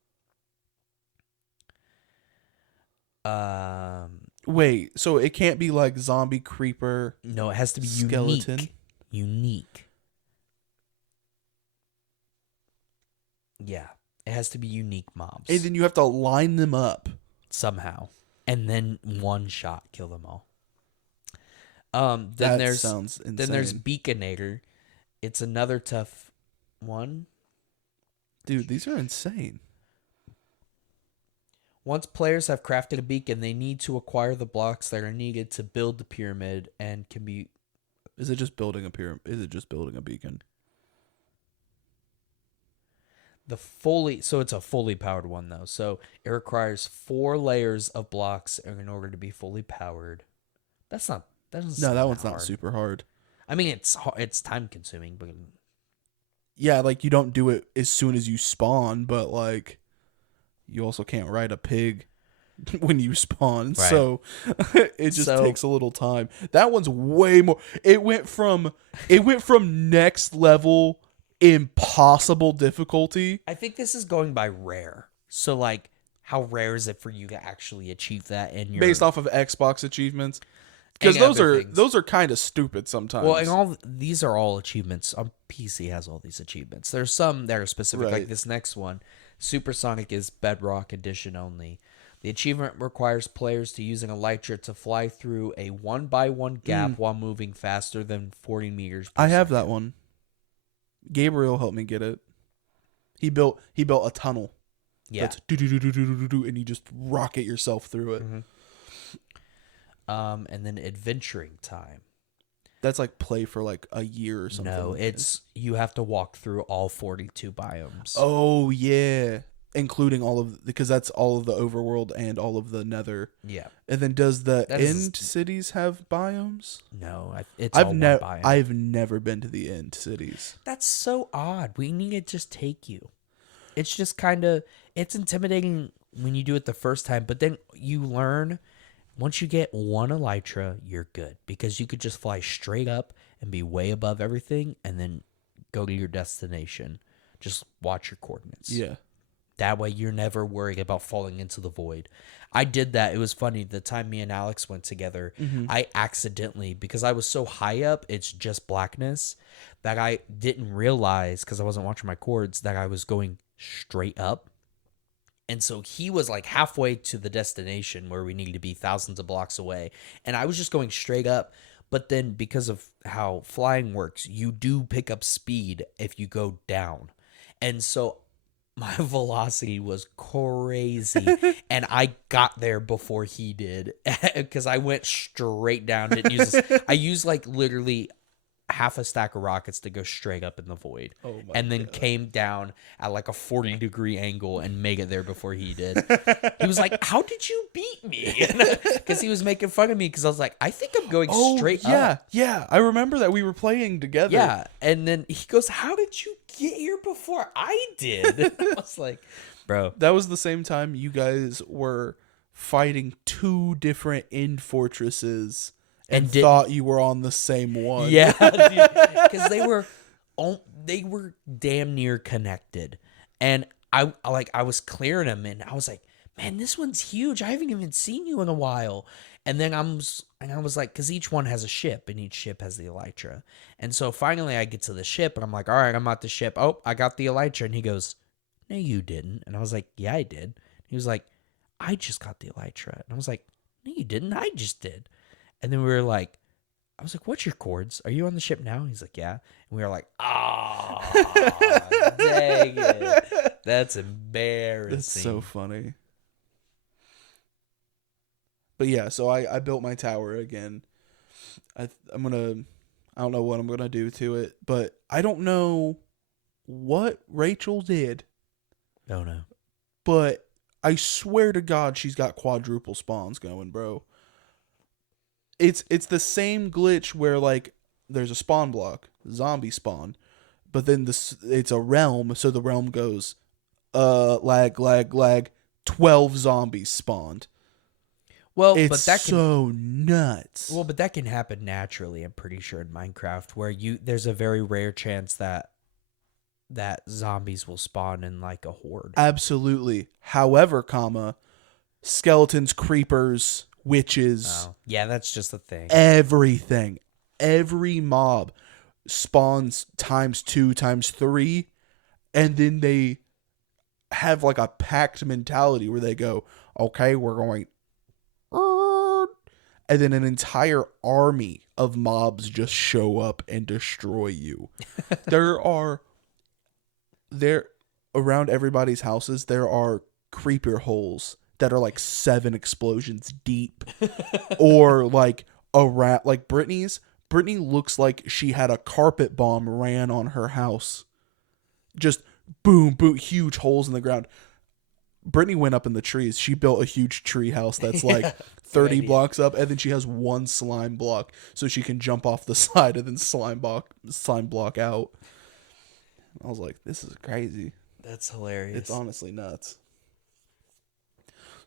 Wait, so it can't be like zombie creeper. No, it has to be skeleton. Unique. Yeah, it has to be unique mobs. And then you have to line them up somehow, and then one shot kill them all. That sounds insane. Then there's Beaconator. It's another tough one. Dude, these are insane. Once players have crafted a beacon, they need to acquire the blocks that are needed to build the pyramid and can be... Is it just building a pyramid? Is it just building a beacon? So it's a fully powered one, though. So it requires 4 layers of blocks in order to be fully powered. That one's not super hard. I mean, it's time consuming, but... Yeah, like you don't do it as soon as you spawn, but like... You also can't ride a pig when you spawn, right. So it just takes a little time. That one's way more. It went from next level impossible difficulty. I think this is going by rare. So like, how rare is it for you to actually achieve that in your based off of Xbox achievements? Because those are kind of stupid sometimes. Well, and these are all achievements. PC has all these achievements. There's some that are specific, like this next one. Supersonic is Bedrock Edition only. The achievement requires players to use an elytra to fly through a 1x1 gap while moving faster than 40 meters per second. I have second. that one. Gabriel helped me get it. He built a tunnel. Yeah. That's and you just rocket yourself through it. Mm-hmm. And then Adventuring Time. That's like play for like a year or something. No, you have to walk through all 42 biomes. Oh yeah, including because that's all of the overworld and all of the Nether. Yeah. And then does the end cities have biomes? No, it's all one biome. I've never been to the end cities. That's so odd. We need to just take you. It's just it's intimidating when you do it the first time, but then you learn. Once you get one elytra, you're good because you could just fly straight up and be way above everything and then go to your destination. Just watch your coordinates. Yeah. That way you're never worried about falling into the void. I did that. It was funny. The time me and Alex went together, I accidentally, because I was so high up, it's just blackness, that I didn't realize, because I wasn't watching my chords, that I was going straight up. And so he was like halfway to the destination where we needed to be thousands of blocks away. And I was just going straight up. But then because of how flying works, you do pick up speed if you go down. And so my velocity was crazy. And I got there before he did because I went straight down. I used like literally half a stack of rockets to go straight up in the void, and then came down at like a 40-degree angle and made it there before he did. He was like, "How did you beat me?" Because he was making fun of me because I was like, "I think I'm going straight up." Yeah, I remember that we were playing together. Yeah, and then he goes, "How did you get here before I did?" I was like, "Bro, that was the same time you guys were fighting 2 different end fortresses." And thought you were on the same one. Yeah, because they were damn near connected, and I was clearing them, and I was like, "Man, this one's huge. I haven't even seen you in a while." And then I was like, because each one has a ship, and each ship has the elytra, and so finally I get to the ship, and I'm like, "All right, I'm at the ship. Oh, I got the elytra," and he goes, "No, you didn't," and I was like, "Yeah, I did." He was like, "I just got the elytra," and I was like, "No, you didn't. I just did." And then we were like, I was like, what's your chords? Are you on the ship now? He's like, yeah. And we were like, ah, dang it. That's embarrassing. That's so funny. But yeah, so I built my tower again. I'm gonna, I don't know what I'm gonna do to it, but I don't know what Rachel did, Oh, no. but I swear to God, she's got quadruple spawns going, bro. It's the same glitch where like there's a spawn block, zombie spawn, but then it's a realm, so the realm goes, lag, 12 zombies spawned. Well, It's but that can so nuts. well, but that can happen naturally, I'm pretty sure, in Minecraft, where there's a very rare chance that zombies will spawn in like a horde. Absolutely. However, skeletons, creepers, witches, Oh, yeah, that's just the thing. everything. Every mob spawns times 2, times 3, and then they have like a packed mentality where they go, okay, we're going, and then an entire army of mobs just show up and destroy you. there around everybody's houses, there are creeper holes that are like 7 explosions deep. Or like like Brittany looks like she had a carpet bomb ran on her house. Just boom, boom, huge holes in the ground. Brittany went up in the trees. She built a huge tree house that's like 30 blocks up, and then she has one slime block so she can jump off the side and then slime block out. I was like, this is crazy. That's hilarious. It's honestly nuts.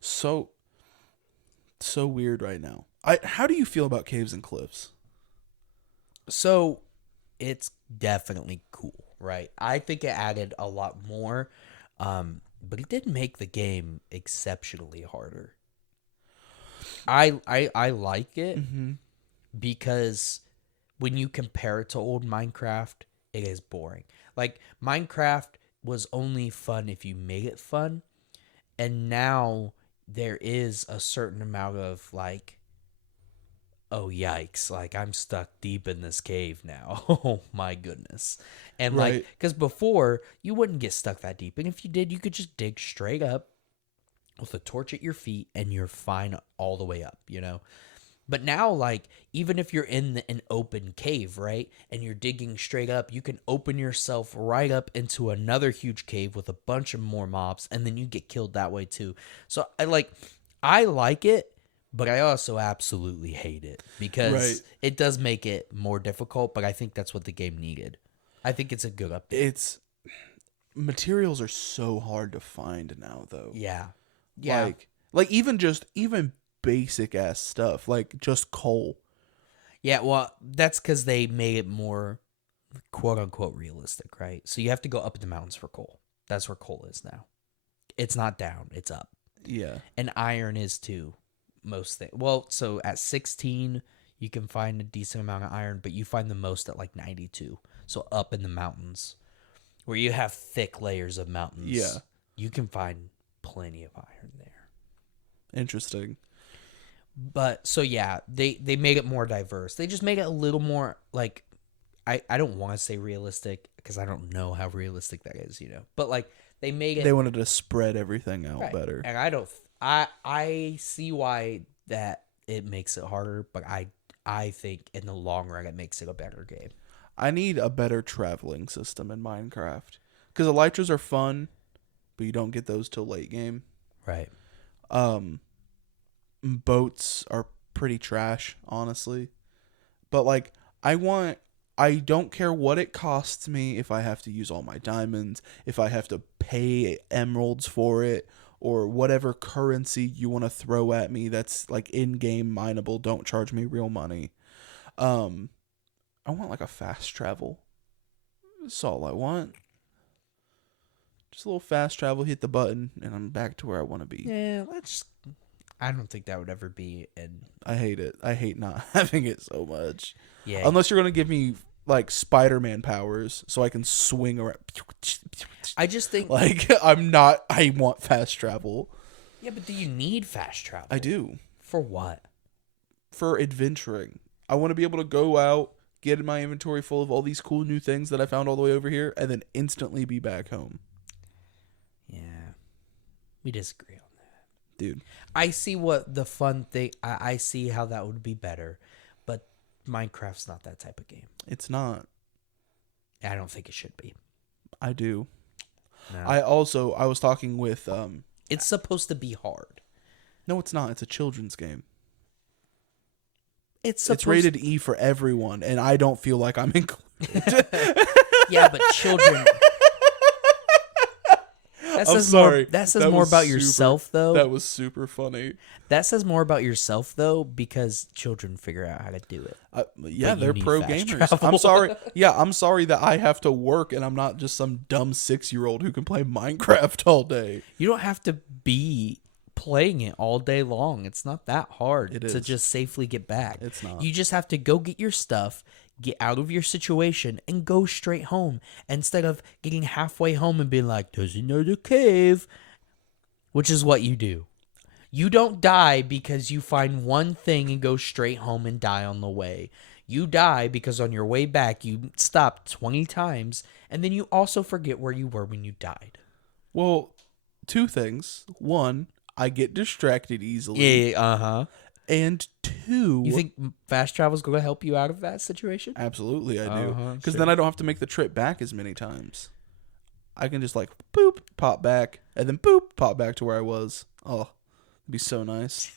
So weird right now. How do you feel about caves and cliffs? So, it's definitely cool, right? I think it added a lot more, but it did make the game exceptionally harder. I like it because when you compare it to old Minecraft, it is boring. Like, Minecraft was only fun if you made it fun, and now there is a certain amount of like, oh yikes, like I'm stuck deep in this cave now. Oh my goodness. And Right. like, because before you wouldn't get stuck that deep, and if you did, you could just dig straight up with a torch at your feet and you're fine all the way up, you know. But now, like, even if you're in an open cave, right, and you're digging straight up, you can open yourself right up into another huge cave with a bunch of more mobs, and then you get killed that way too. So I like it, but I also absolutely hate it because Right. it does make it more difficult, but I think that's what the game needed. I think it's a good update. Materials are so hard to find now, though. Yeah. Yeah. Like even basic ass stuff, like just coal. Yeah, well, that's because they made it more quote unquote realistic, right? So you have to go up in the mountains for coal. That's where coal is now. It's not down, it's up. Yeah. And iron is too, most things. Well, so at 16, you can find a decent amount of iron, but you find the most at like 92. So up in the mountains, where you have thick layers of mountains, Yeah. you can find plenty of iron there. Interesting. But so yeah, they made it more diverse. They just made it a little more like I don't want to say realistic because I don't know how realistic that is, you know. But like they made it They wanted to spread everything out right. better. And I see why that it makes it harder, but I think in the long run it makes it a better game. I need a better traveling system in Minecraft because elytras are fun, but you don't get those till late game. Right. Boats are pretty trash, honestly. But like I don't care what it costs me if I have to use all my diamonds, if I have to pay emeralds for it, or whatever currency you want to throw at me that's like in-game mineable. Don't charge me real money. I want like a fast travel. That's all I want. Just a little fast travel, hit the button, and I'm back to where I want to be. Yeah, I don't think that would ever be in. I hate it. I hate not having it so much. Yeah. Unless you're going to give me like Spider-Man powers so I can swing around. I just think Like, I want fast travel. yeah, but do you need fast travel? I do. For what? For adventuring. I want to be able to go out, get in my inventory full of all these cool new things that I found all the way over here, and then instantly be back home. Yeah. We disagree on that. Dude. I see what the fun thing... I see how that would be better, but Minecraft's not that type of game. It's not. I don't think it should be. I do. No. I was talking with... It's supposed to be hard. No, it's not. It's a children's game. It's rated E for everyone, and I don't feel like I'm included. Yeah, but children... I'm sorry. That says more about yourself, though. That was super funny. That says more about yourself, though, because children figure out how to do it. Yeah, But they're you need pro fast gamers. travel. I'm sorry. Yeah, I'm sorry that I have to work and I'm not just some dumb 6-year-old who can play Minecraft all day. You don't have to be playing it all day long. It's not that hard It to is. just safely get back. It's not. You just have to go get your stuff, get out of your situation, and go straight home instead of getting halfway home and being like, there's another cave, which is what you do. You don't die because you find one thing and go straight home and die on the way. You die because on your way back, you stopped 20 times, and then you also forget where you were when you died. Well, 2 things. 1, I get distracted easily. Yeah, uh-huh. And 2... You think fast travel is going to help you out of that situation? Absolutely, I do. Because Sure. then I don't have to make the trip back as many times. I can just like, boop, pop back, and then boop, pop back to where I was. Oh, it'd be so nice.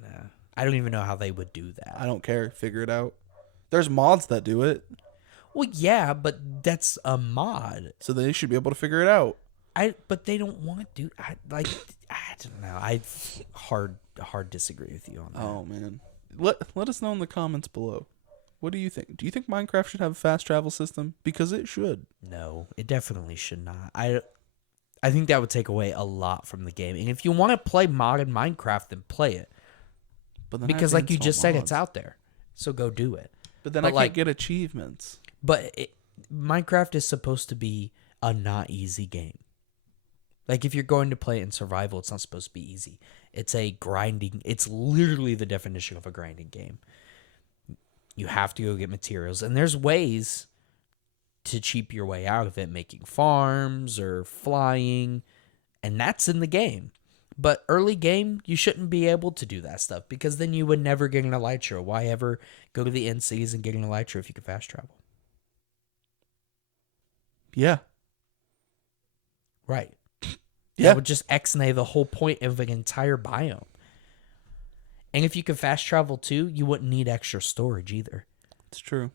No. I don't even know how they would do that. I don't care. Figure it out. There's mods that do it. Well, yeah, but that's a mod. So they should be able to figure it out. But they don't want to. I don't know. I hard disagree with you on that. Oh man, let us know in the comments below. What do you think? Do you think Minecraft should have a fast travel system? Because it should. No, it definitely should not. I think that would take away a lot from the game. And if you want to play modded Minecraft, then play it. But then Because like you just said, it's out there. So go do it. But then But I can't like- get achievements. But Minecraft is supposed to be a not easy game. Like if you're going to play it in survival, it's not supposed to be easy. It's a grinding. It's literally the definition of a grinding game. You have to go get materials, and there's ways to cheap your way out of it, making farms or flying, and that's in the game. But early game, you shouldn't be able to do that stuff because then you would never get an elytra. Why ever go to the end cities and get an elytra if you could fast travel? Yeah. Right. Yeah. That would just X-nay the whole point of an entire biome. And if you could fast travel too, you wouldn't need extra storage either. It's true.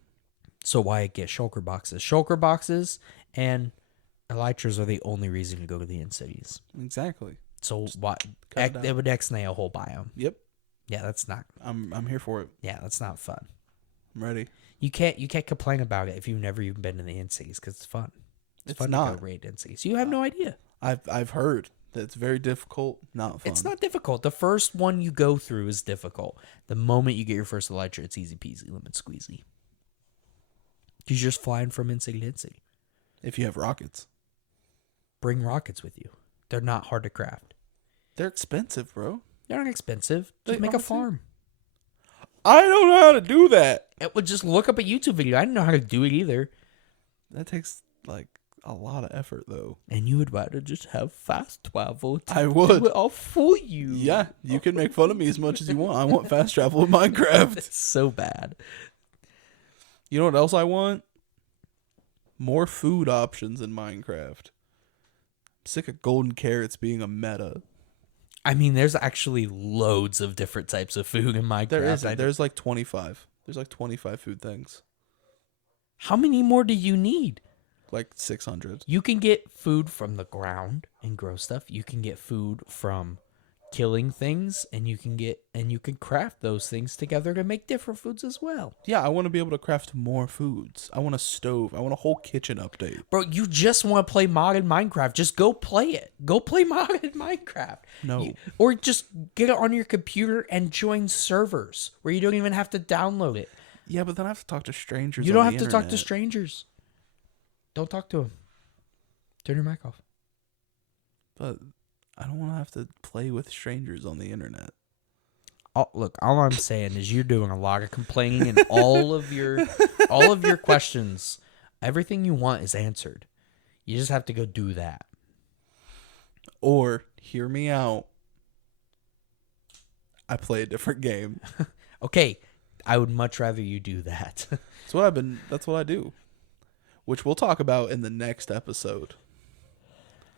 So why get shulker boxes? Shulker boxes and elytras are the only reason to go to the end cities. Exactly. So why cut it down. it would X-nay a whole biome? Yep. Yeah, that's not. I'm here for it. Yeah, that's not fun. I'm ready. You can't complain about it if you've never even been to the end cities because it's fun. It's fun not. to go raid end cities. You have no idea. I've heard that it's very difficult, not fun. It's not difficult. The first one you go through is difficult. The moment you get your first elytra, it's easy peasy, lemon squeezy. You're just flying from end city to end city. If you have rockets. Bring rockets with you. They're not hard to craft. They're expensive, bro. They're not expensive. Just They make a honestly- farm. I don't know how to do that. It would just look up a YouTube video. I didn't know how to do it either. That takes like a lot of effort though. And you would rather just have fast travel. I would. Do it all for you. Yeah, you can make fun of me as much as you want. I want fast travel with Minecraft. It's so bad. You know what else I want? More food options in Minecraft. I'm sick of golden carrots being a meta. I mean, there's actually loads of different types of food in Minecraft. There isn't. There's like 25. There's like 25 food things. How many more do you need? Like 600. You can get food from the ground and grow stuff. You can get food from killing things, and you can craft those things together to make different foods as well. Yeah, I want to be able to craft more foods. I want a stove. I want a whole kitchen update. Bro, you just want to play modded Minecraft. Just go play it. Go play modded Minecraft. No. Or just get it on your computer and join servers where you don't even have to download it. Yeah, but then I have to talk to strangers. You don't on have the to talk to internet. strangers. Don't talk to them. Turn your mic off. But I don't want to have to play with strangers on the internet. look, all I'm saying is you're doing a lot of complaining, and all of your questions, everything you want is answered. You just have to go do that. Or hear me out. I play a different game. Okay, I would much rather you do that. That's what I do. Which we'll talk about in the next episode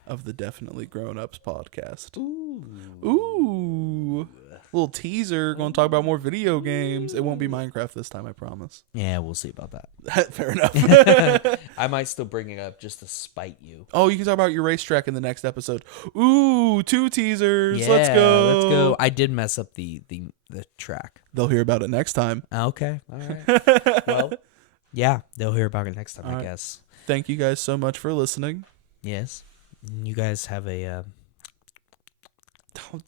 of the Definitely Grown Ups podcast. Ooh. Little teaser. Going to talk about more video games. It won't be Minecraft this time, I promise. Yeah, we'll see about that. Fair enough. I might still bring it up just to spite you. Oh, you can talk about your racetrack in the next episode. Ooh, 2 teasers. Yeah, Let's go. Let's go. I did mess up the track. They'll hear about it next time. Okay. All right. Well, yeah, they'll hear about it next time, I guess. Thank you guys so much for listening. Yes. You guys have a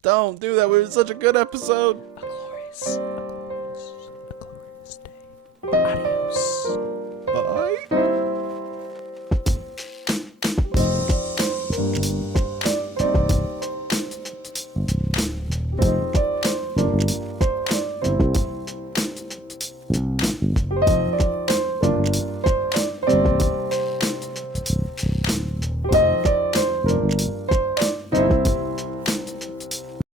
Don't do that. It was such a good episode. glorious day. Adios.